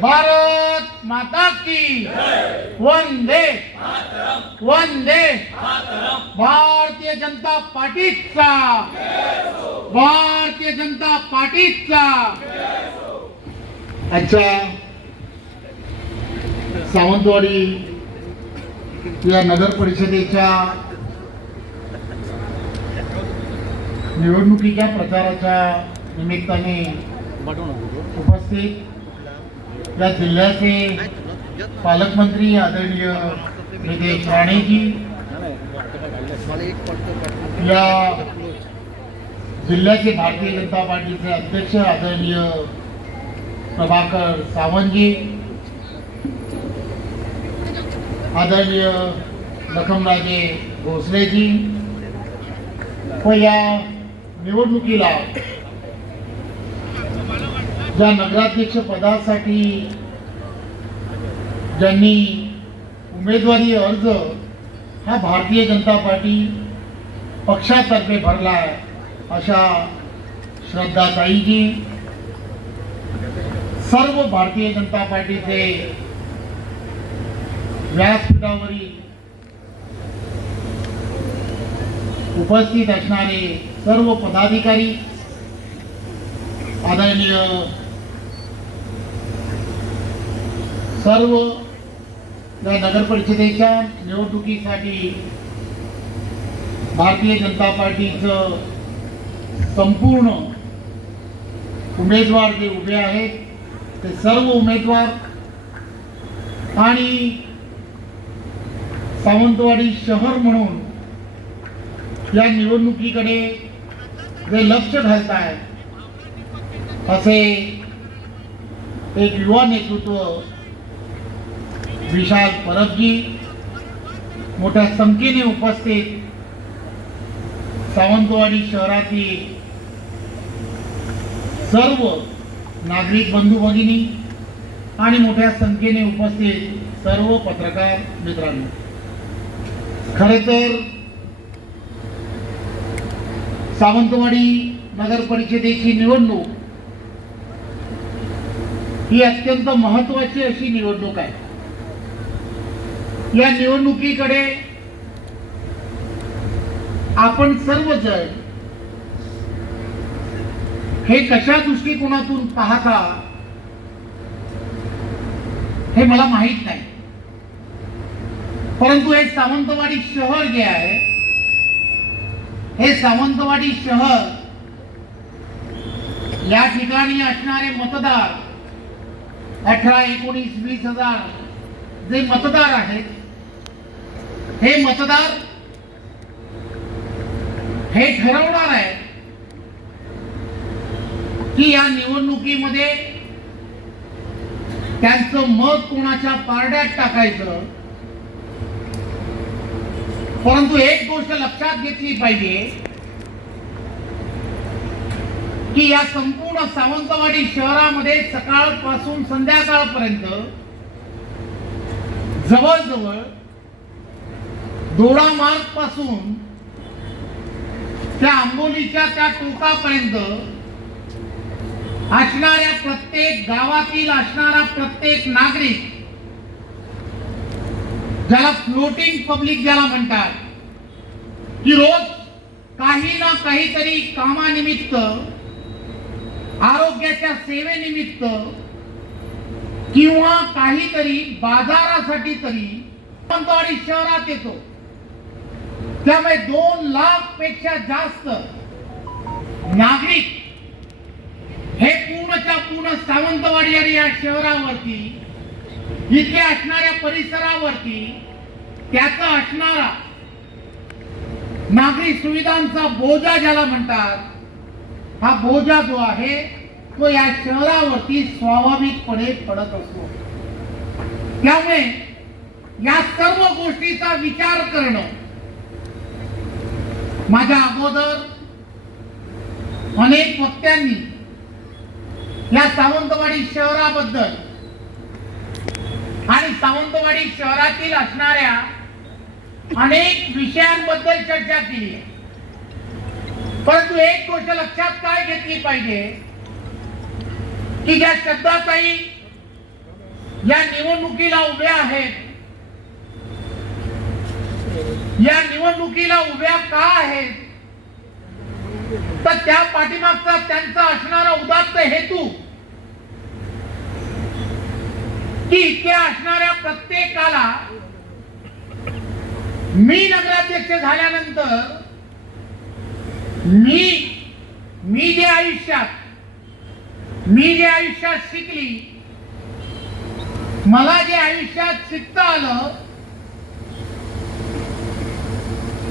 भारत माता की वंदे वंदे भारतीय जनता पार्टीचा. भारतीय जनता पार्टीचा. आजच्या सावंतवाडी या नगर परिषदेच्या निवडणुकीच्या प्रचाराच्या निमित्ताने उपस्थित या जिल्ह्याचे पालकमंत्री आदरणीय नितेश राणेजी या जिल्ह्याचे भारतीय जनता पार्टीचे अध्यक्ष आदरणीय प्रभाकर सावंतजी आदरणीय लखमराजे भोसलेजी व या निवडणुकीला ज्या नगराध्यक्ष पदासाठी ज्यांनी उमेदवारी अर्ज हा भारतीय जनता पार्टी पक्षातर्फे भरला आहे अशा श्रद्धाताईजी सर्व भारतीय जनता पार्टीचे व्यासपीठावरील उपस्थित असणारे सर्व पदाधिकारी आदरणीय सर्व या नगर परिषदेच्या निवडणुकीसाठी भारतीय जनता पार्टीचं संपूर्ण उमेदवार जे उभे आहेत ते सर्व उमेदवार आणि सावंतवाडी शहर म्हणून या निवडणुकीकडे जे लक्ष घालत आहे असे एक युवा नेतृत्व विशाल परबजी मोठ्या संख्येने उपस्थित. सावंतवाडी शहरातील सर्व नागरिक बंधू भगिनी आणि मोठ्या संख्येने उपस्थित सर्व पत्रकार मित्रांनो. खरे तर सावंतवाडी नगर परिषदेची निवडणूक ही अत्यंत महत्वाची अशी निवडणूक आहे. या निवडणुकीकडे आपण सर्वजण हे कशा दृष्टिकोनातून पाहता हे मला माहीत नाही. परंतु हे सावंतवाडी शहर जे आहे हे सावंतवाडी शहर या ठिकाणी असणारे मतदार अठरा एकोणीस वीस हजार जे मतदार आहेत हे मतदार हे ठरवणार आहे की या निवडणुकीमध्ये त्यांचं मत कोणाच्या पारड्यात टाकायचं? परंतु एक गोष्ट लक्षात घेतली पाहिजे की या संपूर्ण सावंतवाडी शहरामध्ये सकाळपासून संध्याकाळपर्यंत जवळजवळ दोडा मार्गपासून त्या आंबोलीच्या त्या टोकापर्यंत असणाऱ्या प्रत्येक गावातील असणारा प्रत्येक नागरिक ज्याला फ्लोटिंग पब्लिक ज्याला म्हणतात की रोज काही ना काहीतरी कामानिमित्त आरोग्याच्या सेवेनिमित्त किंवा काहीतरी बाजारासाठी तरी सावंतवाडी शहरात येतो. त्यामुळे दोन लाखपेक्षा जास्त नागरिक हे पूर्णच्या पूर्ण सावंतवाडी आणि या शहरावरती इथे असणाऱ्या परिसरावरती त्याचा असणारा नागरी सुविधांचा बोजा ज्याला म्हणतात हा बोजा जो आहे तो या शहरावरती स्वाभाविकपणे पडत असतो. त्यामुळे या सर्व गोष्टीचा विचार करणं माझ्या अगोदर अनेक वक्त्यांनी या सावंतवाडी शहराबद्दल आणि सावंतवाडी शहरातील असणाऱ्या अनेक विषयांबद्दल चर्चा केली आहे. परंतु एक गोष्ट लक्षात काय घेतली पाहिजे की ज्या श्रद्धाताई या निवडणुकीला उभ्या आहेत या निवडणुकीला उभ्या का आहेत? तर त्या पाठीमागचा त्यांचा असणारा उदात्त हेतू की इथे असणाऱ्या प्रत्येकाला मी नगराध्यक्ष झाल्यानंतर मी मी जे आयुष्यात मी जे आयुष्यात शिकली मला जे आयुष्यात शिकता आलं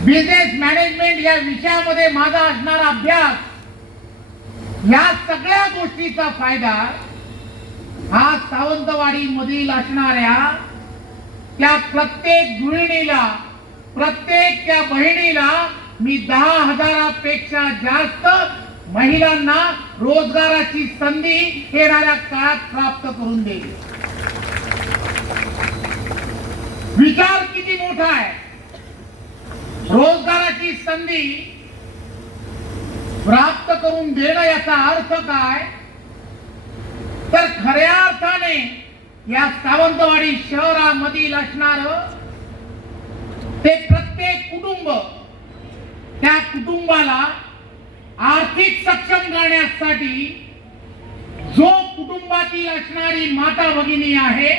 बिझनेस मॅनेजमेंट या विषयामध्ये माझा असणारा अभ्यास या सगळ्या गोष्टीचा फायदा हा सावंतवाडी मधील असणाऱ्या त्या प्रत्येक गृहिणीला प्रत्येक त्या बहिणीला मी दहा हजारापेक्षा जास्त महिलांना रोजगाराची संधी येणाऱ्या काळात प्राप्त करून देईल. विचार किती मोठा आहे? रोजगाराची संधी प्राप्त करून देणं याचा अर्थ काय? तर खऱ्या अर्थाने या सावंतवाडी शहरामधील असणार ते प्रत्येक कुटुंब त्या कुटुंबाला आर्थिक सक्षम करण्यासाठी जो कुटुंबातील असणारी माता भगिनी आहे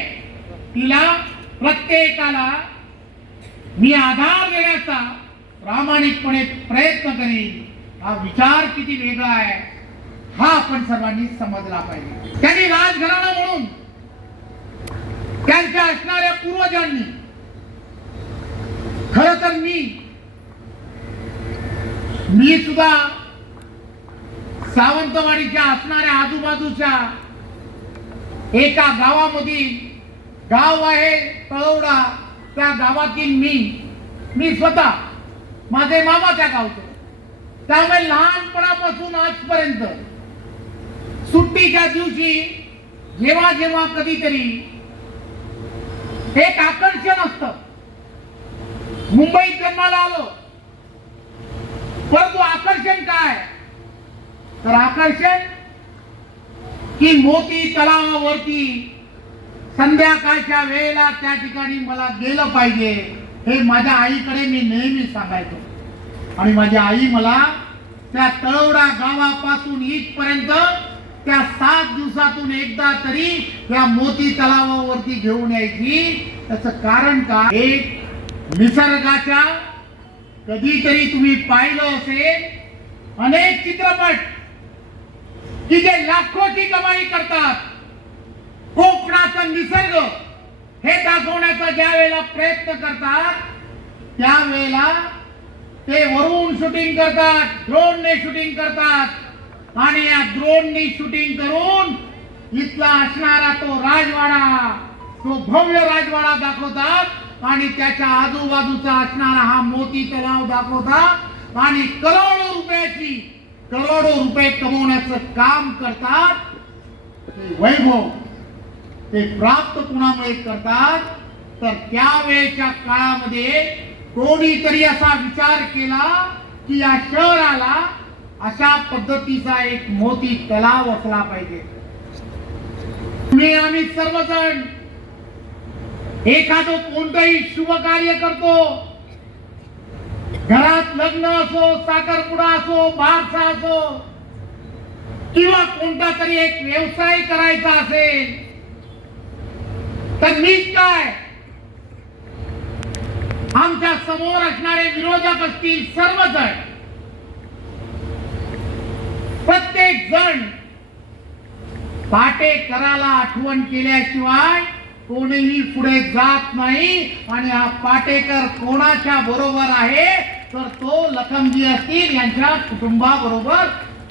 तिला प्रत्येकाला मी आधार देण्याचा प्रामाणिकपणे प्रयत्न करीन हा विचार किती वेगळा आहे हा आपण सर्वांनी समजला पाहिजे. त्यांनी राजघराणा म्हणून त्यांच्या असणाऱ्या पूर्वजांनी खर तर मी मी सुद्धा सावंतवाडीच्या असणाऱ्या आजूबाजूच्या एका गावामधील गाव आहे तळवडा त्या गावातील मी मी स्वतः माझे मामा त्या गावचे. त्यामुळे लहानपणापासून आजपर्यंत सुट्टीच्या दिवशी जेव्हा जेव्हा कधीतरी एक आकर्षण असत. मुंबईत जन्माला आलो. परंतु आकर्षण काय? तर आकर्षण की मोती तलावावरती संध्याकाळच्या वेळेला त्या ठिकाणी मला गेलं पाहिजे. हे माझ्या आईकडे मी नेहमी सांगायचो. आणि माझी आई मला त्या तळवडा गावापासून इथपर्यंत त्या सात दिवसातून एकदा तरी त्या मोती तलावावरती घेऊन यायची. त्याच कारण काय? एक निसर्गाच्या कधीतरी तुम्ही पाहिलं असेल अनेक चित्रपट की जे लाखोची कमाई करतात. कोकणाचा निसर्ग हे दाखवण्याचा ज्या वेळेला प्रयत्न करतात त्यावेळेला ते वरून शूटिंग करतात ड्रोनने शूटिंग करतात. आणि या ड्रोनने शूटिंग करून इथला असणारा तो राजवाडा तो भव्य राजवाडा दाखवतात आणि त्याच्या आजूबाजूचा असणारा हा मोती तलाव दाखवतात. आणि करोडो रुपयाची करोडो रुपये कमवण्याचं काम करतात वैभव. ते प्राप्त कुणामुळे करतात? तर त्यावेळेच्या काळामध्ये कोणीतरी असा विचार केला की या शहराला अशा पद्धतीचा एक मोती तलाव असला पाहिजे. मी आम्ही सर्वजण एखादं कोणतंही शुभ कार्य करतो. घरात लग्न असो साखरपुडा असो बारसा असो किंवा कोणता तरी एक व्यवसाय करायचा असेल तर मीच काय? आमच्यासमोर असणारे विरोधक असतील सर्वजण. प्रत्येक जण पाटेकराला आठवण केल्याशिवाय कोणीही पुढे जात नाही आणि हा पाटेकर कोणाच्या बरोबर आहे तर तो लखमजी असतील यांच्या कुटुंबाबरोबर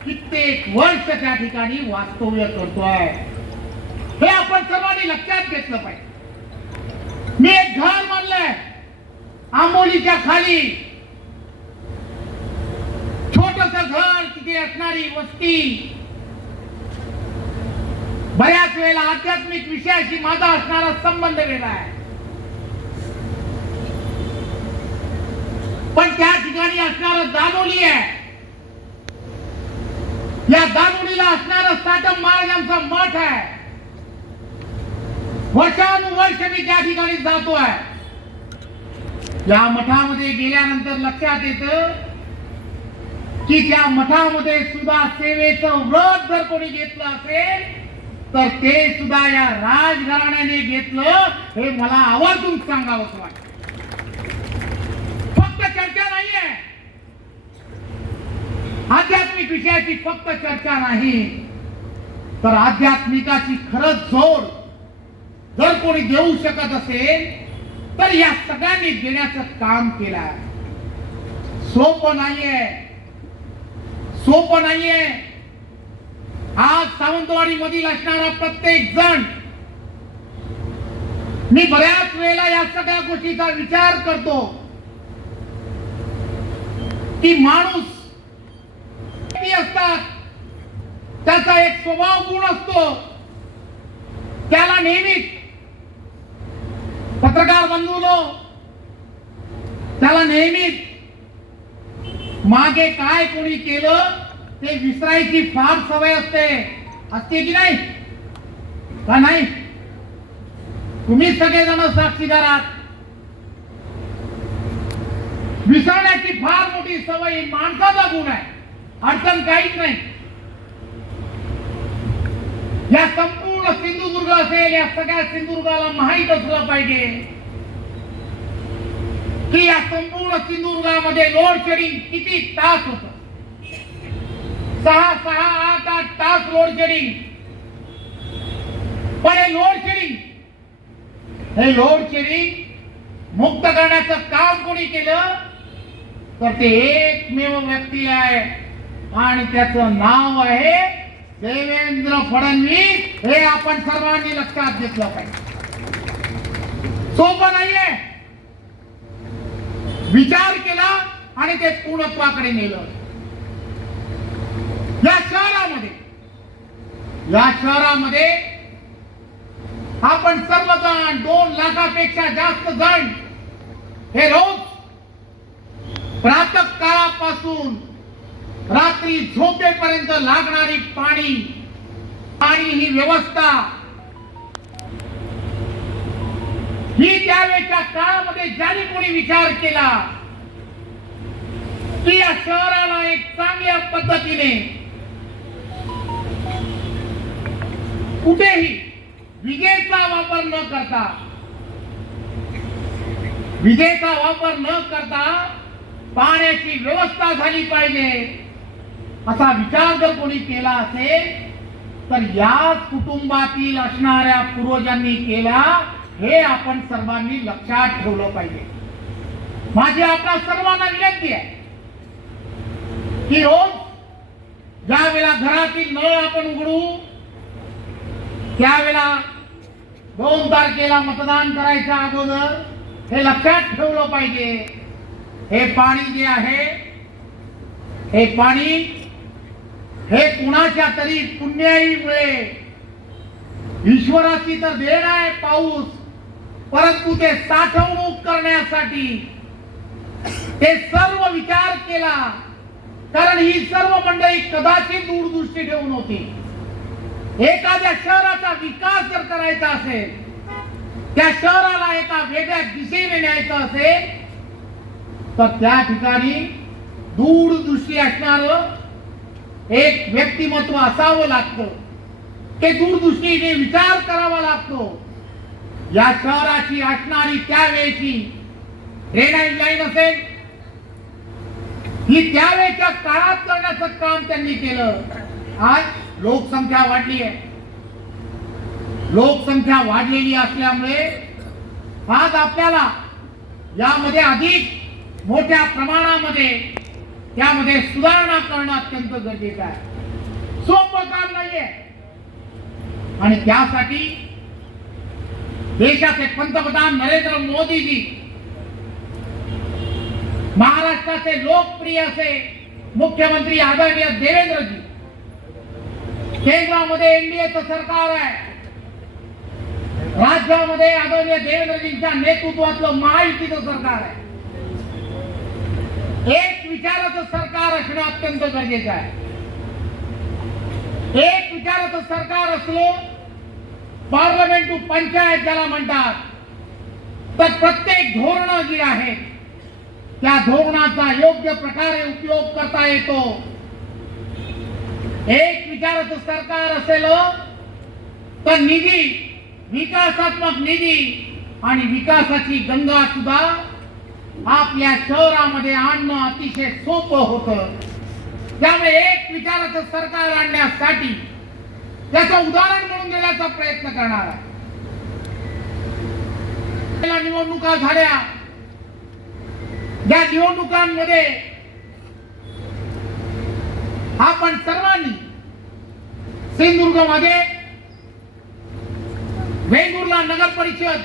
कित्येक वर्ष त्या ठिकाणी वास्तव्य करतोय. हे आपण सर्वांनी लक्षात घेतलं पाहिजे. मी एक घर मानलंय. आंबोलीच्या खाली छोटस घर तिथे असणारी वस्ती. बऱ्याच वेळेला आध्यात्मिक विषयाशी माझा असणारा संबंध वेगळा आहे. पण त्या ठिकाणी असणार दानोली आहे. या दानोलीला असणार साटम महाराजांचा मठ आहे. वर्षानुवर्ष मी त्या ठिकाणी जातोय. या मठामध्ये गेल्यानंतर लक्षात येत की त्या मठामध्ये सुद्धा सेवेचं व्रत जर कोणी घेतलं असेल तर ते सुद्धा या राजघराण्याने घेतलं हे मला आवर्जून सांगावं वाटत. फक्त चर्चा नाहीये. आध्यात्मिक विषयाची फक्त चर्चा नाही तर आध्यात्मिकाची खरंच जोड जर कोणी देऊ शकत असेल तर या सगळ्यांनी देण्याचं काम केलं आहे. सोपं नाहीये. सोपं नाहीये. आज सावंतवाडी मधील असणारा प्रत्येक जण मी बऱ्याच वेळेला या सगळ्या गोष्टीचा विचार करतो. की माणूस असतात त्याचा एक स्वभाव गुण असतो. त्याला नेहमीच पत्रकार बंधूनो त्याला नेहमीच मागे काय कोणी केलं ते विसरायची फार सवय असते. असते की नाही? का नाही? तुम्ही सगळेजण साक्षीदार आहात विसरण्याची फार मोठी सवय माणसाचा गुण आहे. अडचण काहीच नाही. या संपूर्ण सिंधुदुर्ग असेल या सगळ्या सिंधुदुर्गाला माहीत असलं पाहिजे. की या संपूर्ण सिंधुदुर्गामध्ये लोड शेडिंग किती तास होत? सहा सहा आठ आठ तास लोड शेडिंग पण हे लोड शेडिंग हे लोड शेडिंग मुक्त करण्याचं काम कोणी केलं? तर ते एकमेव व्यक्ती आहे. आणि त्याचं नाव आहे देवेंद्र फडणवीस हे आपण सर्वांनी लक्षात घेतलं पाहिजे. सोपं नाहीये. विचार केला आणि ते पूर्णत्वाकडे नेलं. या शहरामध्ये या शहरामध्ये आपण सर्वजण दोन लाखापेक्षा जास्त जण हे रोज प्रातः काळापासून रात्री झोपेपर्यंत लागणारी पाणी पाणी ही व्यवस्था. ही त्यावेळेच्या काळामध्ये ज्याने कोणी विचार केला की या शहराला एक चांगल्या पद्धतीने कुठेही विजेचा वापर न करता विजेचा वापर न करता पाण्याची व्यवस्था झाली पाहिजे. असा विचार जर कोणी केला असेल तर याच कुटुंबातील असणाऱ्या पूर्वजांनी केला हे आपण सर्वांनी लक्षात ठेवलं पाहिजे. माझी आपल्या सर्वांना विनंती आहे की रोज ज्या वेळेला घरातील नळ आपण उघडू त्यावेळेला दोन तारखेला मतदान करायच्या अगोदर हे लक्षात ठेवलं पाहिजे. हे पाणी जे आहे हे पाणी हे कुणाच्या तरी पुण्याईमुळे ईश्वराची तर देण आहे पाऊस परंतु ते साठवणूक करण्यासाठी ते सर्व विचार केला कारण ही सर्व मंडळी कदाचित दूरदृष्टी ठेवून होती. एखाद्या शहराचा विकास जर करायचा असेल त्या शहराला एका वेगळ्या दिशेने न्यायचं असेल तर त्या ठिकाणी दूरदृष्टी असणार एक व्यक्तिमत्व असावं लागतं. ते दूरदृष्टीने विचार करावा लागतो. या शहराची असणारी त्यावेळेची ड्रेनेज लाईन असेल ही त्यावेळेच्या काळात करण्याचं काम त्यांनी केलं. आज लोकसंख्या वाढली आहे. लोकसंख्या वाढलेली असल्यामुळे आज आपल्याला यामध्ये अधिक मोठ्या प्रमाणामध्ये त्यामध्ये सुधारणा करणं अत्यंत गरजेचं आहे. सोपं काम नाहीये. आणि त्यासाठी देशाचे पंतप्रधान नरेंद्र मोदीजी महाराष्ट्राचे लोकप्रिय असे मुख्यमंत्री आदरणीय देवेंद्रजी केंद्रामध्ये एनडीएचं सरकार आहे. राज्यामध्ये आदरणीय देवेंद्रजींच्या नेतृत्वातलं महायुतीचं सरकार आहे. एक विचाराचं सरकार असणं अत्यंत गरजेचं आहे. एक विचाराचं सरकार असलो पार्लमेंट टू पंचायत ज्याला म्हणतात तर प्रत्येक धोरण जी आहेत त्या धोरणाचा योग्य प्रकारे उपयोग करता येतो. एक विचाराचं सरकार असेल तर निधी विकासात्मक निधी आणि विकासाची गंगा सुद्धा आपल्या शहरामध्ये आणणं अतिशय सोपं होतं. त्यामुळे एक विचाराचं सरकार आणण्यासाठी त्याचं उदाहरण म्हणून देण्याचा प्रयत्न करणार आहे. निवडणुका झाल्या. या निवडणुकांमध्ये आपण सर्वांनी सिंधुदुर्गमध्ये वेंगुर्ला नगर परिषद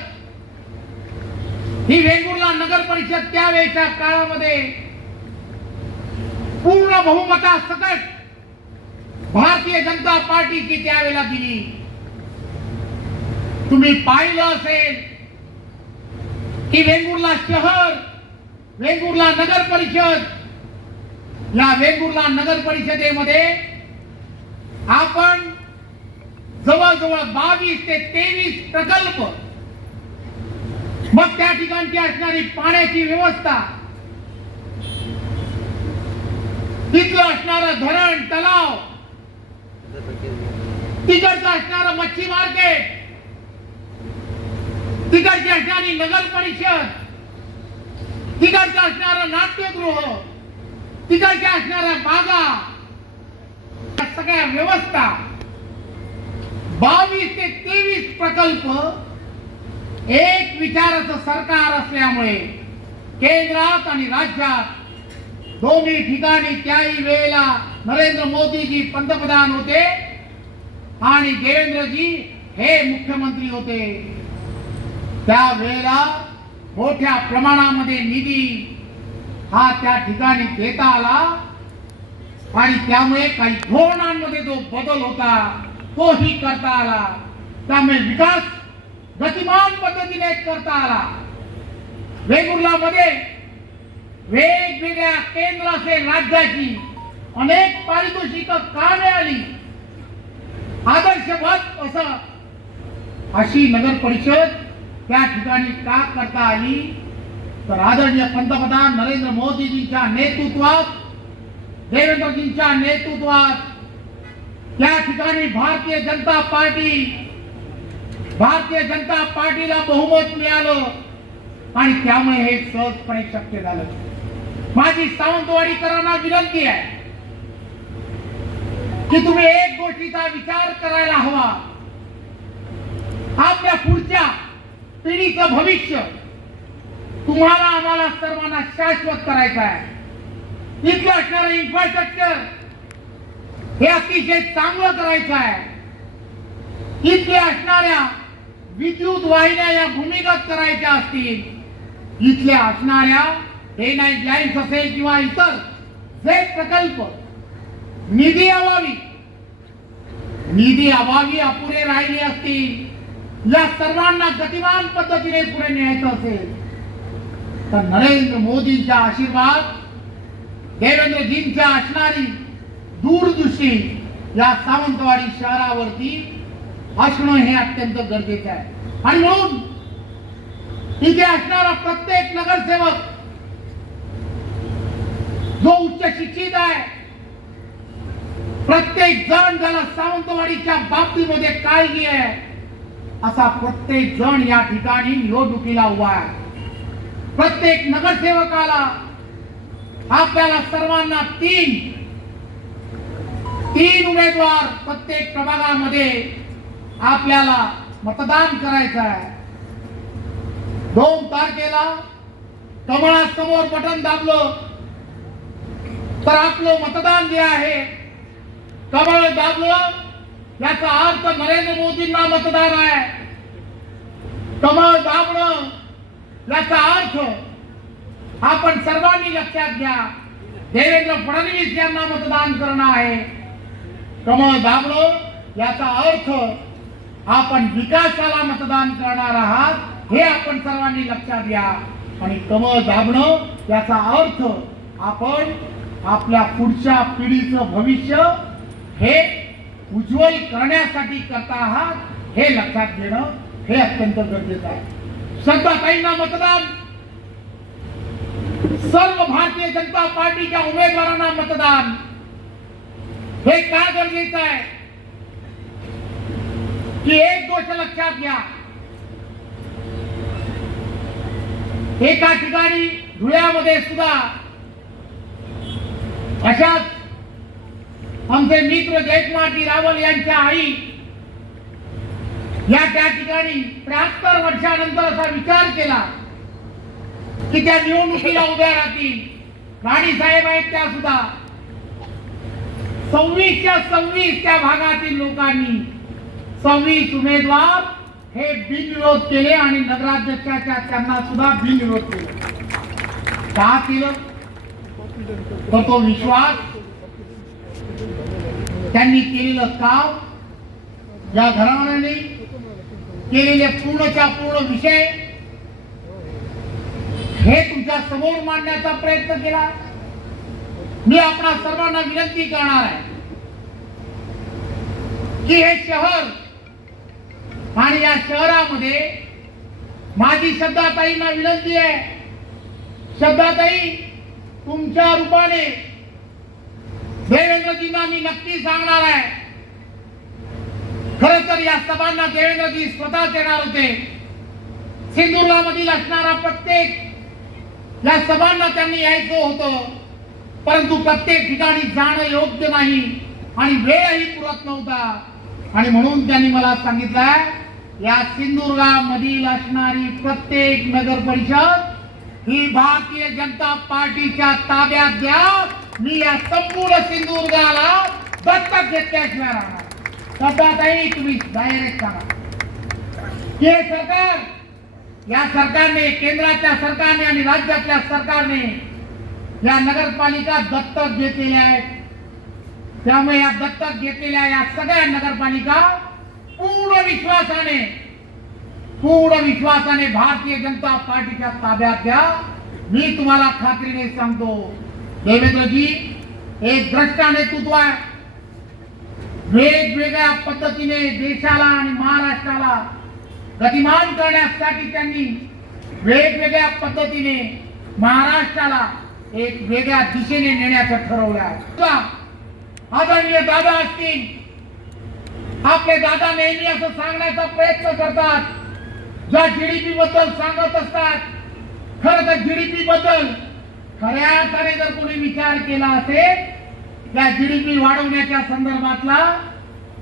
ही वेंगुर्ला नगर परिषद त्यावेळेच्या काळामध्ये पूर्ण बहुमता सकट भारतीय जनता पार्टीची त्यावेळेला दिली. तुम्ही पाहिलं असेल की वेंगुर्ला शहर वेंगुर्ला नगर परिषद या वेंगुर्ला नगर परिषदेमध्ये आपण जवळजवळ बावीस ते तेवीस प्रकल्प मग त्या ठिकाणची असणारी पाण्याची व्यवस्था तिथलं असणार धरण तलाव तिकडचं असणार मच्छी मार्केट तिकडची असणारी नगर परिषद तिकडचं असणार नाट्यगृह तिकडच्या असणाऱ्या बागा या सगळ्या व्यवस्था बावीस ते तेवीस प्रकल्प एक विचाराचं सरकार असल्यामुळे केंद्रात आणि राज्यात दोन्ही ठिकाणी त्याही वेळेला नरेंद्र मोदीजी पंतप्रधान होते आणि देवेंद्रजी हे मुख्यमंत्री होते. त्या वेळेला मोठ्या प्रमाणामध्ये निधी हा त्या ठिकाणी देता आला आणि त्यामुळे काही धोरणांमध्ये जो बदल होता तोही करता आला. त्यामुळे विकास गतिमान पद्धतीने करता आला. वेंगुर्ला मध्ये वेगवेगळ्या केंद्र असेल राज्याची अनेक पारितोषिक का मिळाली आदर्शवत असं अशी नगर परिषद त्या ठिकाणी का करता आली? तर आदरणीय पंतप्रधान नरेंद्र मोदीजींच्या नेतृत्वात देवेंद्रजींच्या नेतृत्वात त्या ठिकाणी भारतीय जनता पार्टी भारतीय जनता पार्टीला बहुमत मिळालं. आणि त्यामुळे हे सहजपणे शक्य झालं. माझी सावंतवाडीकरांना विनंती आहे की तुम्ही एक गोष्टीचा विचार करायला हवा. आपल्या पुढच्या पिढीचं भविष्य तुम्हाला आम्हाला सर्वांना शाश्वत करायचं आहे. इथलं असणारं इन्फ्रास्ट्रक्चर हे अतिशय चांगलं करायचं आहे. इथल्या असणाऱ्या विद्युत वाहिन्या या भूमिगत करायच्या असतील. इथल्या असणाऱ्या हे नाईट लाईन्स असेल किंवा इतर जे प्रकल्प निधी अभावी निधी अभावी अपुरे राहिले असतील या सर्वांना गतिमान पद्धतीने पुढे न्यायचं असेल तर नरेंद्र मोदींचा आशीर्वाद देवेंद्रजींच्या असणारी दूरदृष्टी या सावंतवाडी शहरावरती असणं हे अत्यंत गरजेचं आहे. आणि म्हणून इथे असणारा प्रत्येक नगरसेवक जो उच्च शिक्षित आहे प्रत्येक जण ज्याला सावंतवाडीच्या बाबतीमध्ये काळजी आहे असा प्रत्येक जण या ठिकाणी निवडणुकीला उभा आहे. प्रत्येक नगरसेवकाला आपल्याला सर्वांना तीन तीन उमेदवार प्रत्येक प्रभागामध्ये आपल्याला मतदान करायचं आहे दोन तारखेला कमळासमोर बटन दाबलं. तर आपलं मतदान जे आहे कमळ दाबलं. याचा अर्थ नरेंद्र मोदींना मतदान आहे. कमळ दाबणं याचा अर्थ आपण सर्वांनी लक्षात घ्या देवेंद्र फडणवीस यांना मतदान करणं आहे. कमळ दाबलं. याचा अर्थ आपण विकासाला मतदान करणार आहात हे आपण सर्वांनी लक्षात घ्या. आणि कमळ दाबणं याचा अर्थ आपण आपल्या पुढच्या पिढीचं भविष्य हे उज्ज्वल करण्यासाठी करता आहात हे लक्षात घेणं हे अत्यंत गरजेचं आहे. श्रद्धाताईंना मतदान. सर्व भारतीय जनता पार्टीच्या उमेदवारांना मतदान. हे का गरजेचं आहे? की एक गोष्ट लक्षात घ्या. एका ठिकाणी धुळ्यामध्ये सुद्धा अशाच आमचे मित्र जयकुमारजी रावल यांच्या आई या त्या ठिकाणी त्र्याहत्तर वर्षानंतर असा विचार केला की त्या निवडणुकीला उभ्या राहतील. राणी साहेब आहेत त्या सुद्धा. सव्वीसच्या सव्वीस त्या भागातील लोकांनी सव्वीस उमेदवार हे बिनविरोध केले आणि नगराध्यक्षाच्या त्यांना सुद्धा बिनविरोध केले. का केलं? तर तो विश्वास. त्यांनी केलेलं काम या घराण्याने केलेले पूर्णच्या पूर्ण विषय हे तुमच्यासमोर मांडण्याचा प्रयत्न केला. मी आपणा सर्वांना विनंती करणार आहे की हे शहर आणि या शहरामध्ये माझी श्रद्धाताईंना विनंती आहे. श्रद्धाताई तुमच्या रूपाने देवेंद्रजींना मी नक्की सांगणार आहे. खर तर या सभांना देवेंद्रजी स्वतःच येणार होते. सिंधुदुर्गामधील असणारा प्रत्येक या सभांना त्यांनी यायचं होतं. परंतु प्रत्येक ठिकाणी जाणं योग्य नाही आणि वेळही पुरत नव्हता. आणि म्हणून त्यांनी मला सांगितलं या सिंधुदुर्गा मधील असणारी प्रत्येक नगर परिषद ही भारतीय जनता पार्टीच्या ताब्यात द्या मी या संपूर्ण सिंधुदुर्गाला दत्तक घेतल्याशिवाय राहणार तुम्ही डायरेक्ट सांगा हे सरकार या सरकारने केंद्राच्या सरकारने आणि राज्यातल्या सरकारने या नगरपालिका दत्तक घेतलेल्या आहेत. त्यामुळे या दत्तक घेतलेल्या या सगळ्या नगरपालिका पूर्ण विश्वासाने पूर्ण विश्वासाने भारतीय जनता पार्टीच्या ताब्यात द्या मी तुम्हाला खात्रीने सांगतो देवेंद्रजी एक द्रष्ट नेतृत्व आहे वेगवेगळ्या पद्धतीने देशाला आणि महाराष्ट्राला गतिमान करण्यासाठी त्यांनी वेगवेगळ्या पद्धतीने महाराष्ट्राला एक वेगळ्या दिशेने नेण्याचं ठरवलं आहे का? आदरणीय दादा असतील आपले दादा नेहमी असं सांगण्याचा प्रयत्न करतात. ज्या जीडीपी बद्दल सांगत असतात खर तर जीडीपी बद्दल खऱ्या अर्थाने जर कोणी विचार केला असेल त्या जीडीपी वाढवण्याच्या संदर्भातला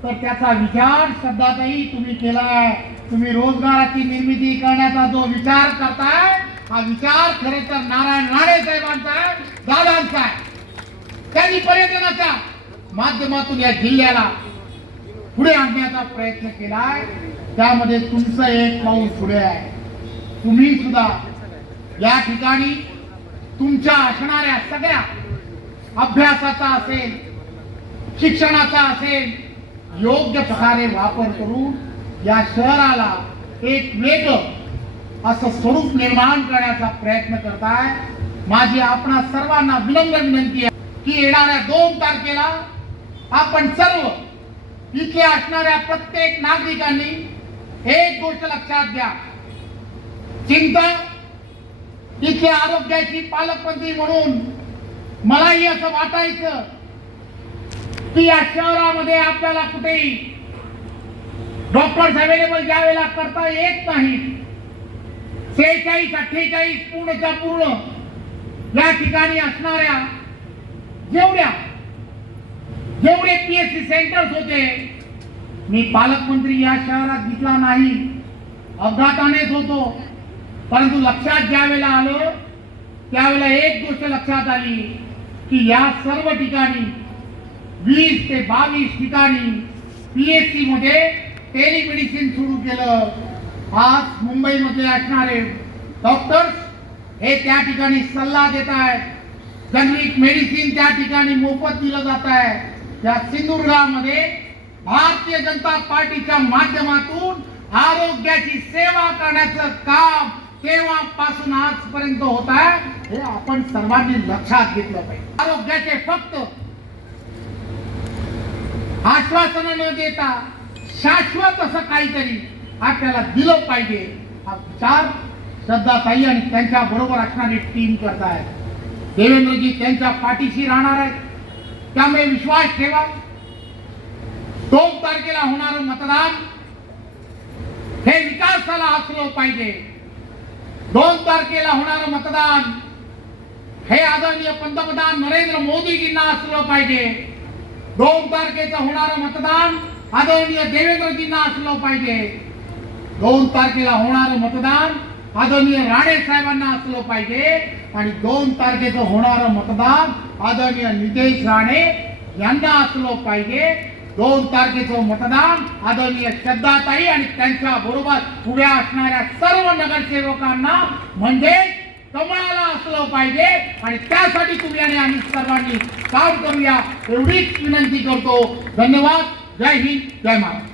तर त्याचा विचार श्रद्धाताई तुम्ही केलाय तुम्ही रोजगाराची निर्मिती करण्याचा जो विचार करताय हा विचार खरे तर नारायण राणे साहेबांचा आहे दादांचा आहे. त्यांनी पर्यटनाच्या माध्यमातून या जिल्ह्याला पुढे आणण्याचा प्रयत्न केलाय. त्यामध्ये तुमचं एक पाऊल पुढे आहे. तुम्ही सुद्धा या ठिकाणी तुमच्या असणाऱ्या सगळ्या अभ्यासाचा असेल शिक्षणाचा असेल योग्य प्रकारे वापर करून या शहराला एक वेगळं असं स्वरूप निर्माण करण्याचा प्रयत्न करताय. माझी आपणा सर्वांना विनम्र विनंती आहे की येणाऱ्या दोन तारखेला आपण सर्व इथे असणाऱ्या प्रत्येक नागरिकांनी एक गोष्ट लक्षात घ्या. चिंता इथे आरोग्याची पालकमंत्री म्हणून मलाही असं वाटायचं की या शहरामध्ये आपल्याला कुठेही डॉक्टर्स अवेलेबल ज्यावेळेला करता येत नाही सेहेचाळीस अठ्ठेचाळीस पूर्णच्या पूर्ण या ठिकाणी असणाऱ्या जेवढ्या जेवढे सी सेंटर्स होते मी पालकमंत्री या शहरात घेतला नाही. अपघातानेच होतो. परंतु लक्षात ज्या वेळेला आलं त्यावेळेला एक गोष्ट लक्षात आली की या सर्व ठिकाणी वीस ते बावीस ठिकाणी पीएससी मध्ये टेलिमेडिसिन सुरू केलं. आज मुंबईमध्ये असणारे डॉक्टर्स हे त्या ठिकाणी सल्ला देत आहेत जनरिक मेडिसिन त्या ठिकाणी मोफत दिलं जात आहे या सिंधुदुर्गामध्ये भारतीय जनता पार्टीच्या माध्यमातून आरोग्याची सेवा करण्याचं काम तेव्हापासून आजपर्यंत होत आहे हे आपण सर्वांनी लक्षात घेतलं पाहिजे. आरोग्याचे फक्त आश्वासन न देता शाश्वत असं काहीतरी आपल्याला दिलं पाहिजे. हा विचार श्रद्धाताई आणि त्यांच्या बरोबर असणारी टीम करतायत. देवेंद्रजी त्यांच्या पाठीशी राहणार आहेत. त्यामुळे विश्वास ठेवा. दोन तारखेला होणार मतदान हे विकासाला असलं पाहिजे. दोन तारखेला होणार मतदान हे आदरणीय पंतप्रधान नरेंद्र मोदीजींना असलं पाहिजे. दोन तारखेचं होणार मतदान आदरणीय देवेंद्रजींना असलं पाहिजे. दोन तारखेला होणार मतदान आदरणीय राणे साहेबांना असलं पाहिजे आणि दोन तारखेचं होणारं मतदान आदरणीय नितेश राणे यांना असलं पाहिजे. दोन तारखेचं मतदान आदरणीय श्रद्धाताई आणि त्यांच्या बरोबर उभ्या असणाऱ्या सर्व नगरसेवकांना म्हणजे कमळाला असलं पाहिजे आणि त्यासाठी तुम्ही आणि आम्ही सर्वांनी काम करूया एवढीच विनंती करतो. धन्यवाद. जय हिंद. जय महाराज